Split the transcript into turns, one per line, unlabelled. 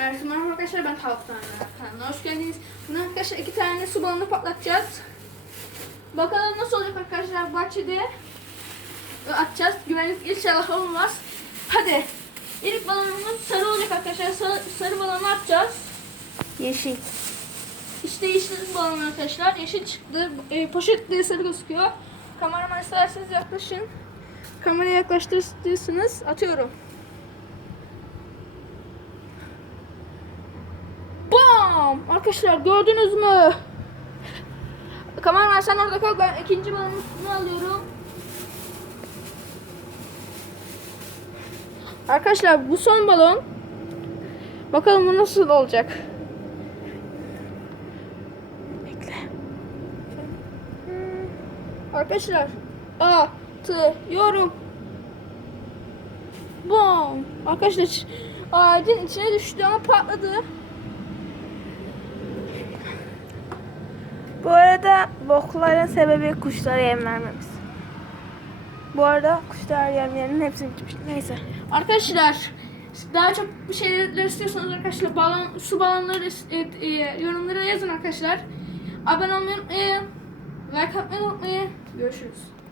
Herkese merhaba arkadaşlar ben Tavuktan kanalına hoş geldiniz. Bugün arkadaşlar iki tane su balonu patlatacağız. Bakalım nasıl olacak arkadaşlar bahçede atacağız. Güvenlik inşallah olmaz. Hadi. İlk balonumuz sarı olacak arkadaşlar. Sarı, sarı balonu atacağız.
Yeşil.
İşte yeşil balon arkadaşlar. Yeşil çıktı. E, poşette sarı gözüküyor. Kameraman isterseniz yaklaşın. Kameraya yaklaştırırsınız. Atıyorum. Bam! Arkadaşlar gördünüz mü? Kameraman sen orada kal. Ben ikinci balonunu alıyorum. Arkadaşlar bu son balon. Bakalım bu nasıl olacak. Bekle. Arkadaşlar atıyorum. Bom. Arkadaşlar ağacın içine düştü ama patladı.
Bu arada bokların sebebi kuşlara yem vermemiz. Bu arada kuşlar yemlerinin hepsini gitmiş. Neyse.
Arkadaşlar daha çok bir şeyler istiyorsanız arkadaşlar balon, su balonları e, e, yorumlara yazın arkadaşlar. Abone olmayı unutmayın. Like atmayı unutmayın. Görüşürüz.